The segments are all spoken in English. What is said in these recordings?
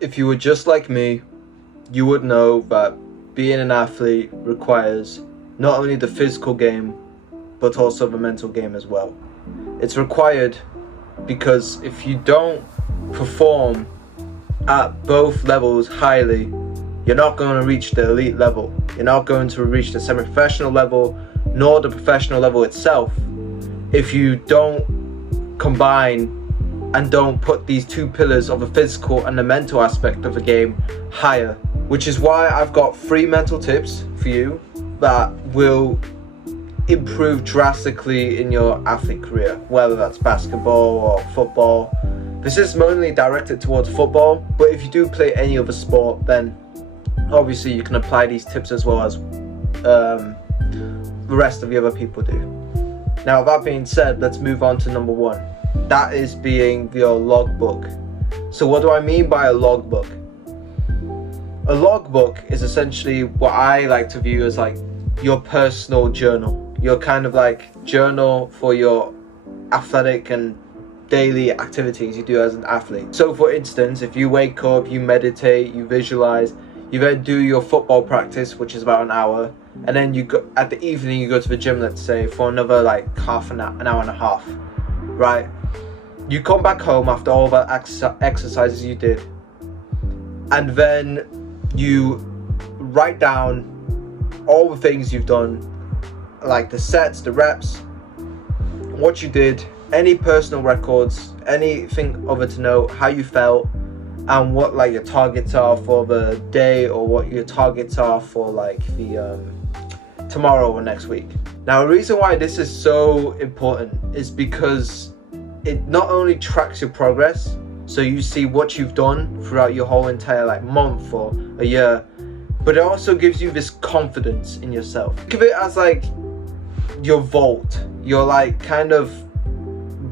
If you were just like me, you would know that being an athlete requires not only the physical game, but also the mental game as well. It's required because if you don't perform at both levels highly, you're not going to reach the elite level. You're not going to reach the semi-professional level, nor the professional level itself, if you don't combine and don't put these two pillars of the physical and the mental aspect of the game higher. Which is why I've got 3 mental tips for you that will improve drastically in your athlete career, whether that's basketball or football. This is mainly directed towards football, but if you do play any other sport, then obviously you can apply these tips as well as the rest of the other people do. Now, that being said, let's move on to number 1. That is being your logbook. So what do I mean by a logbook? A logbook is essentially what I like to view as like your personal journal. Your kind of like journal for your athletic and daily activities you do as an athlete. So for instance, if you wake up, you meditate, you visualize, you then do your football practice, which is about an hour, and then you go at the evening, you go to the gym, let's say, for another like an hour and a half, right? You come back home after all that exercises you did, and then you write down all the things you've done, like the sets, the reps, what you did, any personal records, anything of it to know, how you felt, and what like your targets are for the day, or what your targets are for like the tomorrow or next week. Now, the reason why this is so important is because it not only tracks your progress, so you see what you've done throughout your whole entire like month or a year, but it also gives you this confidence in yourself. Think of it as like your vault, your like kind of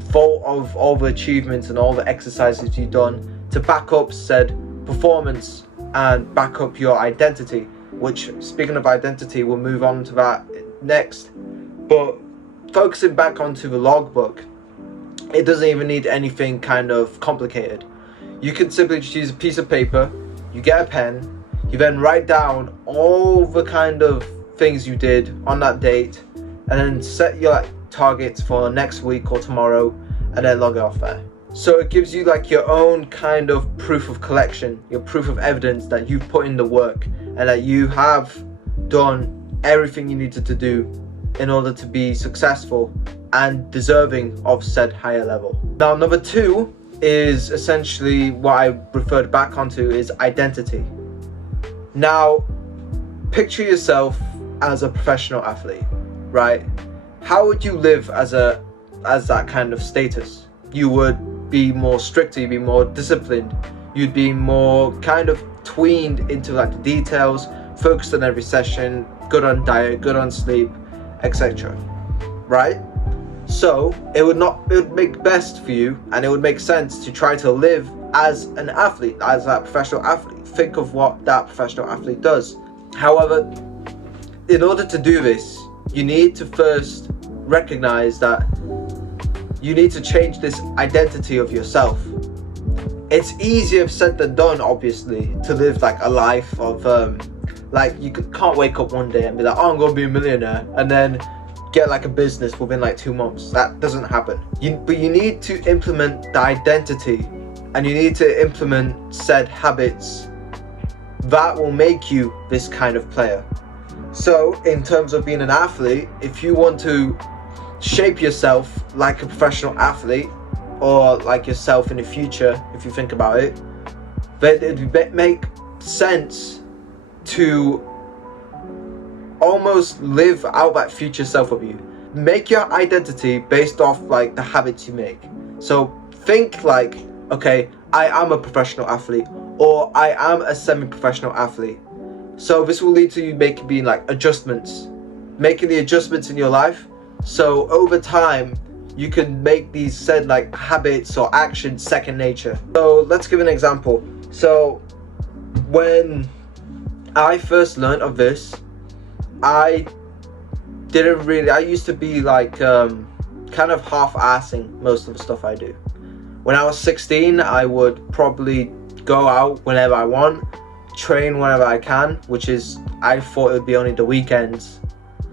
vault of all the achievements and all the exercises you've done to back up said performance and back up your identity, which, speaking of identity, we'll move on to that next. But focusing back onto the logbook, it doesn't even need anything kind of complicated. You can simply just use a piece of paper, you get a pen, you then write down all the kind of things you did on that date, and then set your like targets for next week or tomorrow, and then log it off there. So it gives you like your own kind of proof of collection, your proof of evidence that you've put in the work and that you have done everything you needed to do in order to be successful and deserving of said higher level. Now, number 2 is essentially what I referred back onto is identity. Now, picture yourself as a professional athlete, right? How would you live as that kind of status? You would be more strict, you'd be more disciplined, you'd be more kind of tweened into like the details, focused on every session, good on diet, good on sleep, etc. Right? So it would make best for you, and it would make sense to try to live as an athlete, as that professional athlete. Think of what that professional athlete does. However, in order to do this, you need to first recognize that you need to change this identity of yourself. It's easier said than done, obviously, to live like a life of like you can't wake up one day and be like, oh, I'm gonna be a millionaire, and then get like a business within like 2 months. That doesn't happen. But you need to implement the identity, and you need to implement said habits that will make you this kind of player. So in terms of being an athlete, if you want to shape yourself like a professional athlete, or like yourself in the future, if you think about it, then it would make sense to almost live out that future self of you. Make your identity based off like the habits you make. So think like, okay, I am a professional athlete, or I am a semi-professional athlete. So this will lead to you making like adjustments, making the adjustments in your life. So over time, you can make these said like habits or actions second nature. So let's give an example. So when I first learned of this, I used to be like kind of half-assing most of the stuff I do. When I was 16, I would probably go out whenever I want, train whenever I can, which is, I thought it would be only the weekends,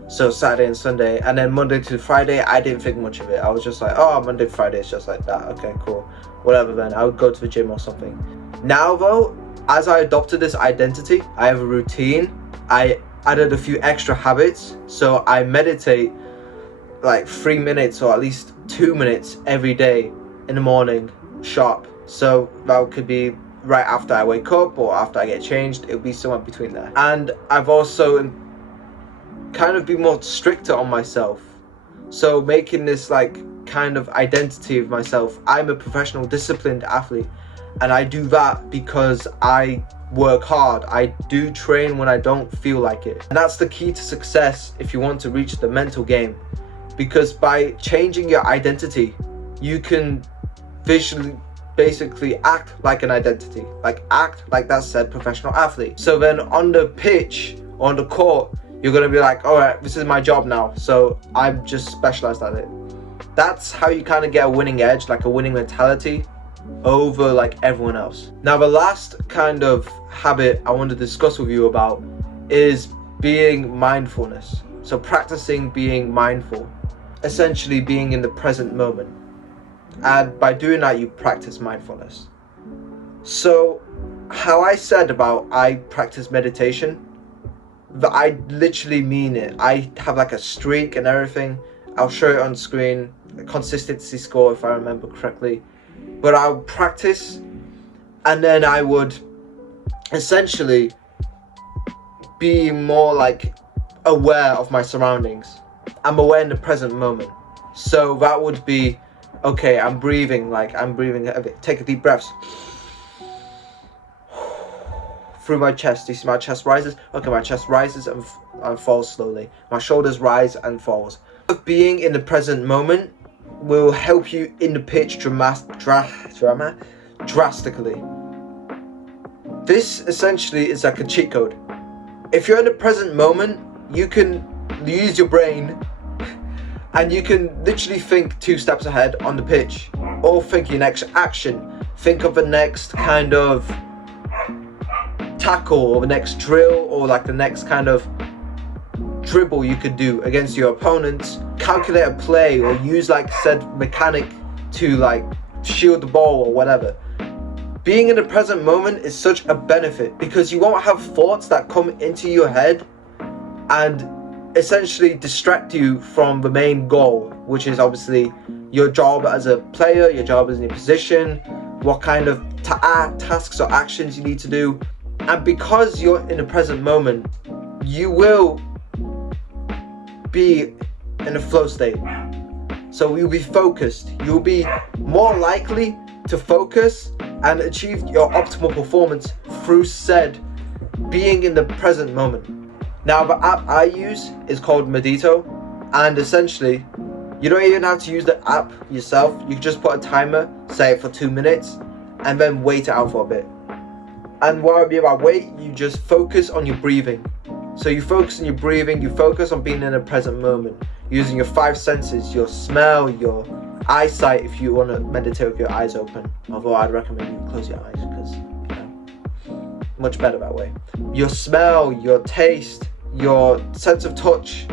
so Saturday and Sunday, and then Monday to Friday I didn't think much of it. I was just like, oh, Monday to Friday is just like that, okay, cool, whatever. Then I would go to the gym or something. Now though, as I adopted this identity, I have a routine. I added a few extra habits. So I meditate like 3 minutes or at least 2 minutes every day in the morning sharp. So that could be right after I wake up or after I get changed. It'll be somewhere between there. And I've also kind of been more stricter on myself. So making this like kind of identity of myself. I'm a professional disciplined athlete, and I do that because I work hard. I do train when I don't feel like it. And that's the key to success if you want to reach the mental game. Because by changing your identity, you can visually basically act like an identity. Like act like that said professional athlete. So then on the pitch, on the court, you're gonna be like, all right, this is my job now. So I'm just specialized at it. That's how you kind of get a winning edge, like a winning mentality over like everyone else. Now the last kind of habit I want to discuss with you about is being mindfulness. So practicing being mindful, essentially being in the present moment, and by doing that you practice mindfulness. So how I said about I practice meditation, that I literally mean it. I have like a streak and everything. I'll show it on screen, a consistency score if I remember correctly. But I would practice, and then I would essentially be more like aware of my surroundings. I'm aware in the present moment. So that would be, okay, I'm breathing, take a deep breath through my chest. You see my chest rises? Okay, my chest rises and falls slowly. My shoulders rise and falls. Being in the present moment will help you in the pitch drastically. This essentially is like a cheat code. If you're in the present moment, you can use your brain and you can literally think 2 steps ahead on the pitch, or think your next action, think of the next kind of tackle or the next drill or like the next kind of dribble you could do against your opponents, calculate a play or use like said mechanic to like shield the ball or whatever. Being in the present moment is such a benefit because you won't have thoughts that come into your head and essentially distract you from the main goal, which is obviously your job as a player, your job as in your position, what kind of tasks or actions you need to do. And because you're in the present moment, you will be in a flow state. So you'll be focused. You'll be more likely to focus and achieve your optimal performance through said being in the present moment. Now the app I use is called Medito, and essentially you don't even have to use the app yourself. You can just put a timer, say it for 2 minutes, and then wait it out for a bit. And what I mean by wait, you just focus on your breathing. So you focus on your breathing, you focus on being in the present moment, using your 5 senses, your smell, your eyesight if you want to meditate with your eyes open. Although I'd recommend you close your eyes because, much better that way. Your smell, your taste, your sense of touch,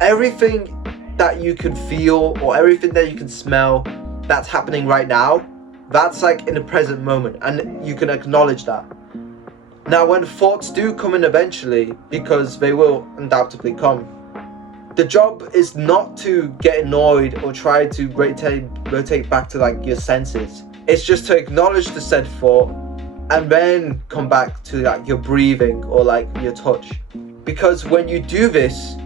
everything that you can feel or everything that you can smell that's happening right now, that's like in the present moment, and you can acknowledge that. Now when thoughts do come in eventually, because they will undoubtedly come, the job is not to get annoyed or try to rotate back to like your senses. It's just to acknowledge the said thought and then come back to like your breathing or like your touch. Because when you do this,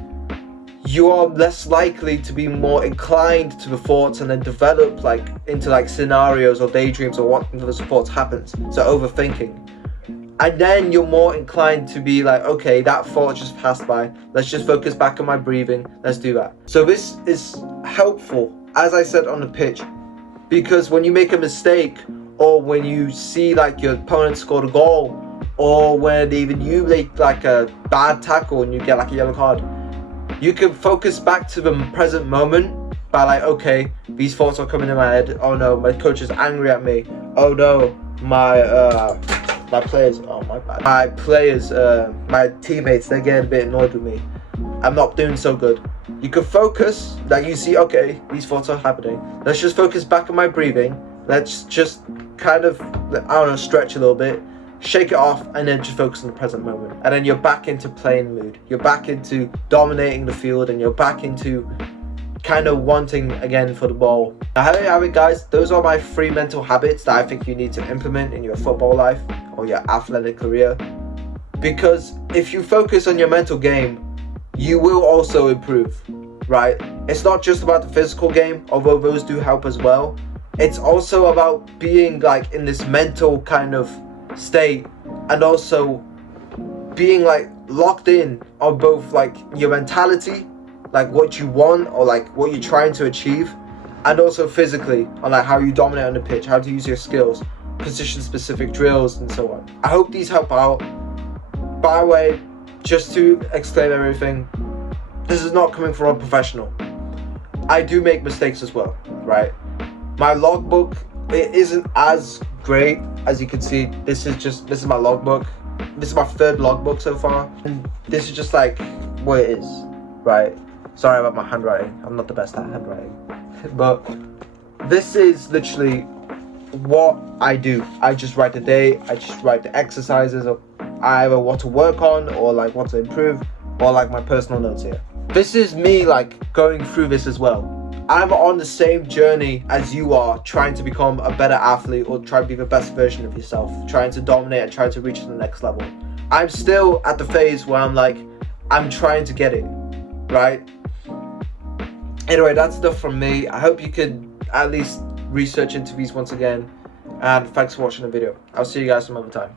you are less likely to be more inclined to the thoughts and then develop like into like scenarios or daydreams or what those thoughts happens. So overthinking. And then you're more inclined to be like, okay, that thought just passed by. Let's just focus back on my breathing. Let's do that. So this is helpful, as I said on the pitch, because when you make a mistake or when you see like your opponent scored a goal or when even you make like a bad tackle and you get like a yellow card, you can focus back to the present moment by like, okay, these thoughts are coming in my head. Oh no, my coach is angry at me. Oh no, my players, oh my bad, my teammates, they're getting a bit annoyed with me. I'm not doing so good. You can focus, like you see, okay, these thoughts are happening. Let's just focus back on my breathing. Let's just kind of, I don't know, stretch a little bit, shake it off, and then just focus on the present moment. And then you're back into playing mood. You're back into dominating the field, and you're back into kind of wanting again for the ball. Now, there you have it, guys. Those are my 3 mental habits that I think you need to implement in your football life or your athletic career. Because if you focus on your mental game, you will also improve, right? It's not just about the physical game, although those do help as well. It's also about being like in this mental kind of state, and also being like locked in on both like your mentality, like what you want or like what you're trying to achieve, and also physically on like how you dominate on the pitch, how to use your skills, position specific drills and so on. I hope these help out. By the way, just to explain everything, this is not coming from a professional. I do make mistakes as well, right? My logbook, it isn't as great as you can see. This is my logbook. This is my 3rd logbook so far, and this is just like what it is, right? Sorry about my handwriting. I'm not the best at handwriting, but this is literally what I do. I just write the day. I just write the exercises of either what to work on or like what to improve, or like my personal notes here. This is me like going through this as well. I'm on the same journey as you are, trying to become a better athlete or try to be the best version of yourself, trying to dominate and trying to reach the next level. I'm still at the phase where I'm like, I'm trying to get it, right? Anyway, that's enough from me. I hope you could at least research into these once again, and thanks for watching the video. I'll see you guys some other time.